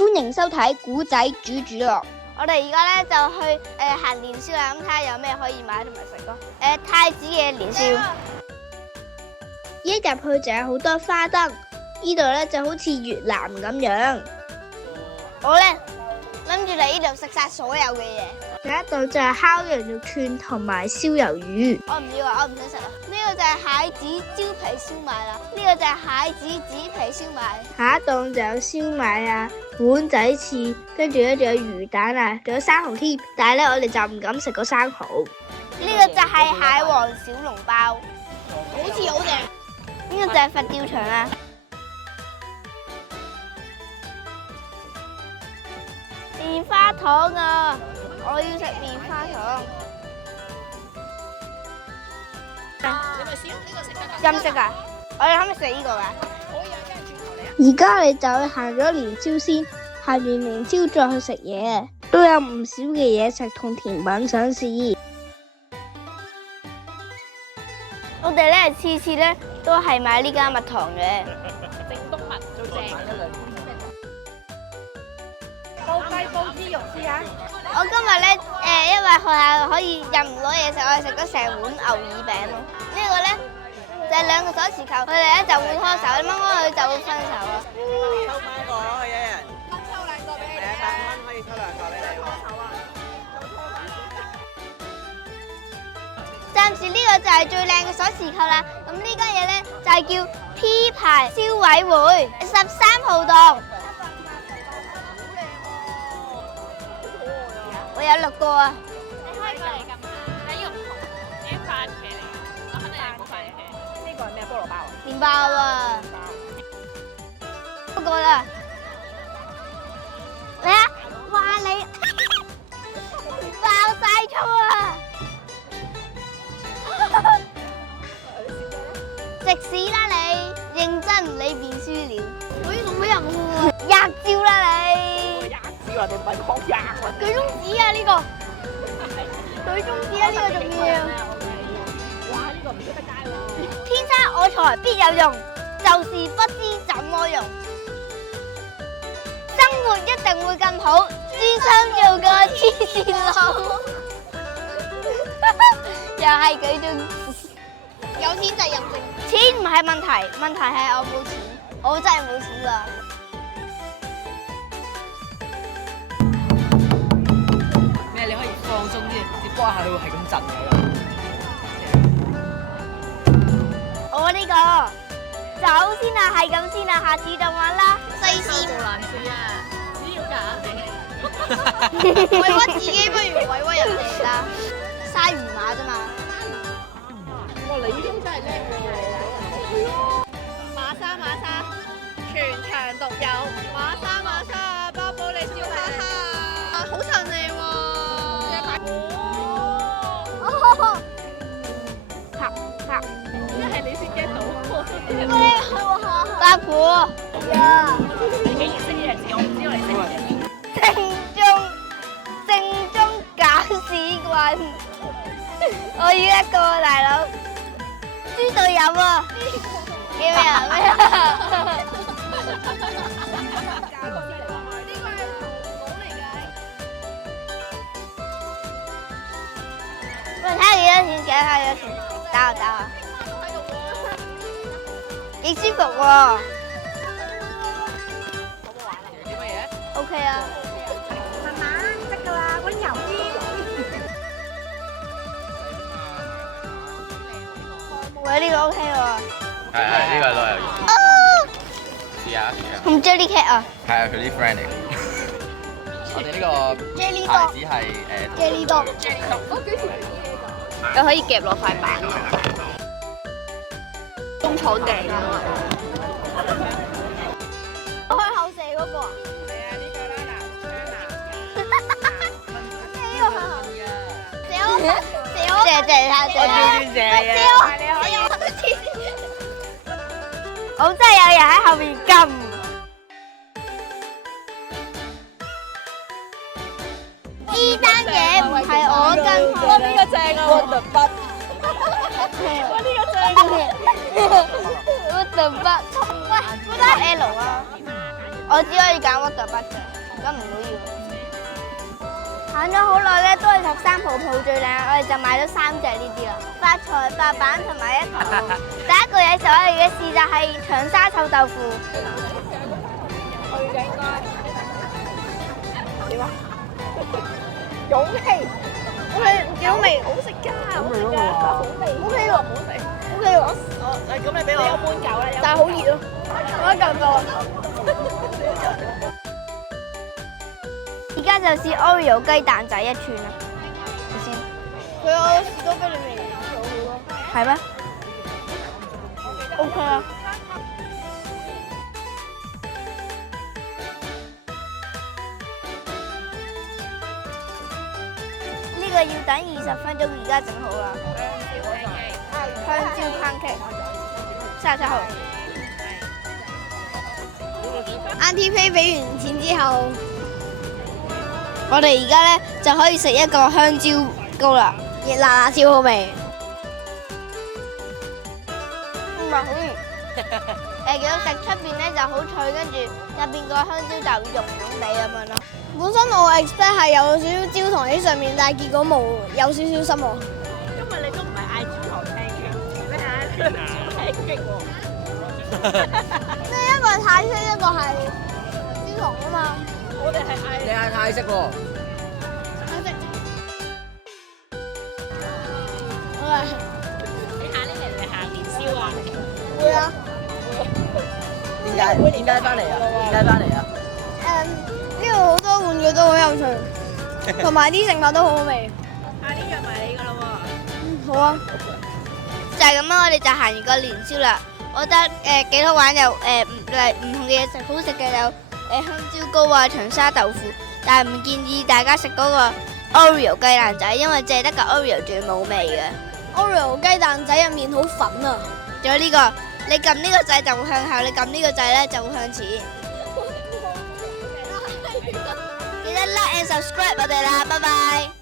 歡迎收睇古仔煮煮樂。我哋而家咧就去行年宵啦，咁睇下有咩可以買同埋食咯。太子嘅年宵，一入去就有好多花燈，呢度咧就好似越南咁樣。我咧諗住嚟呢度食晒所有嘅嘢。第一道就係烤羊肉串同埋燒魷魚。我唔要啊，我唔想食啊。呢個就係蟹子蕉皮燒賣啦，呢個就係蟹子紙皮燒賣。下一檔就有燒賣啊、碗仔翅，跟住咧仲有魚蛋啊，仲有生蠔添。但係咧我哋就唔敢食個生蠔。呢個就係蟹黃小籠包，好似好正。呢個就係佛跳牆啊。棉花糖啊！我要食棉花糖。你咪試呢個食得㗎？任食啊！我哋可唔可以食呢個㗎？可以啊，跟住轉頭嚟啊！而家你就去行咗年宵先，行完年宵再去食嘢，都有唔少嘅嘢食同甜品想試。我哋咧次次咧都係買呢間蜜糖嘅。正東蜜最正。煲雞煲豬肉試下。我今日咧因為學校可以任唔攞嘢食，我哋食咗成碗牛耳餅咯。呢個咧就係兩個鎖匙扣，佢哋咧就會拖手，掹開佢就會分手啊。抽翻一個咯，佢一人。抽兩個俾你。係啊，8蚊可以抽2個俾你喎。暫時呢個就係最靚嘅鎖匙扣啦。咁呢間嘢咧就係叫 P 牌消委會13號檔。我有6個啊！你可以過嚟撳下，但係呢個唔同，呢啲番茄嚟嘅，我肯定係冇番茄。呢個係咩菠蘿包啊？麵包啊！不過啦，嚟啊！哇你爆晒粗啊！食屎啦你！認真你便輸了。喂，做咩人喎？吔招啦你！呢個你唔係講呀？舉中指啊呢個！舉中指啊呢個仲要。哇！呢個唔出得街喎。天生我材必有用，就是不知怎麼用。生活一定會更好，專心做個黐線佬。又係舉中指。有錢就任性。錢唔係問題，問題係我冇錢，我真係冇錢㗎。咩？你可以放鬆啲，你波下佢會係咁震嘅。我呢個走先啦，係咁先啦，下次再玩啦。西施無難事啊，只要揀。委屈自己不如委屈人哋啦，鯊魚馬啫嘛。哇！你都真係叻喎。馬莎，全場獨有。馬莎，包保你笑哈哈。好襯你喎。拍，一係你先 get 到。八婆。你竟然識呢樣字，我唔知你識。正宗搞屎棍。我要一個大佬。豬隊友啊！叫咩啊？喂，睇下幾多錢？睇下幾多錢？打我！幾舒服喎啲乜嘢？ ！OK 啊。慢慢得㗎啦，溫柔啲。喂，呢個 OK 喎。係呢個都有用。哦，試下。同 Jellycat 啊。係啊，佢啲 friend 嚟嘅。我哋呢個 Jelly 牌 dog 子係 Jelly dog。你可以夾落塊板度，中廠訂㗎嘛。我開口射嗰個啊。係啊，呢個啦，嗱，我真係有人喺後面撳。呢單嘢唔係我跟開。呢個正啊！我的筆。哇！呢個正啊！What the fuck？喂，嗰單 L 啊！我只可以揀 what the bus 嘅，咁唔會要。行咗好耐咧，都係佛山泡泡最靚，我哋就買咗3隻呢啲啦，發財白板同埋一頭。第一個嘢就我哋嘅試就係長沙臭豆腐。去嘅應該點啊？勇氣，OK，幾好味，好食㗎，好食㗎，好味，OK 喎，好食，OK 喎。咁你俾我有半嚿啦，但係好熱咯，我一嚿夠。而家就試 Oreo 雞蛋仔1串啦，先。佢有士多啤梨味好好咯。係咩 ？OK 啊。呢個要等20分鐘，而家整好啦。香蕉 pancake，37號。Auntie Pay 俾完錢之後，我哋而家咧就可以食一個香蕉糕啦，熱辣辣超好味。唔係好熱，見到食出邊咧就好脆，跟住入邊個香蕉就溶溶地咁樣咯。本身我 expect 係有少少焦糖喺上面，但係結果冇，有少少失望。因為你都唔係嗌焦糖 pancake，你係嗌 pancake 喎。即係一個係泰式，一個係焦糖啊嘛。我哋係嗌你嗌泰式喎。泰式。你下呢嚟行年宵啊？會啊。點解翻嚟啊？點解翻嚟啊？呢度好多玩具都好有趣，同埋啲食物都好好味。下年約埋你㗎啦喎。好啊。就係咁樣，我哋就行完個年宵啦。我覺得幾好玩，又唔同嘅嘢食，好食嘅有香蕉糕啊、長沙豆腐，但係唔建議大家食嗰個 Oreo 雞蛋仔，因為淨係得個 Oreo 仲冇味嘅。Oreo 雞蛋仔入面好粉啊！仲有呢個，你撳呢個掣就會向後，你撳呢個掣咧就會向前。記得 like and subscribe 我哋啦，拜拜。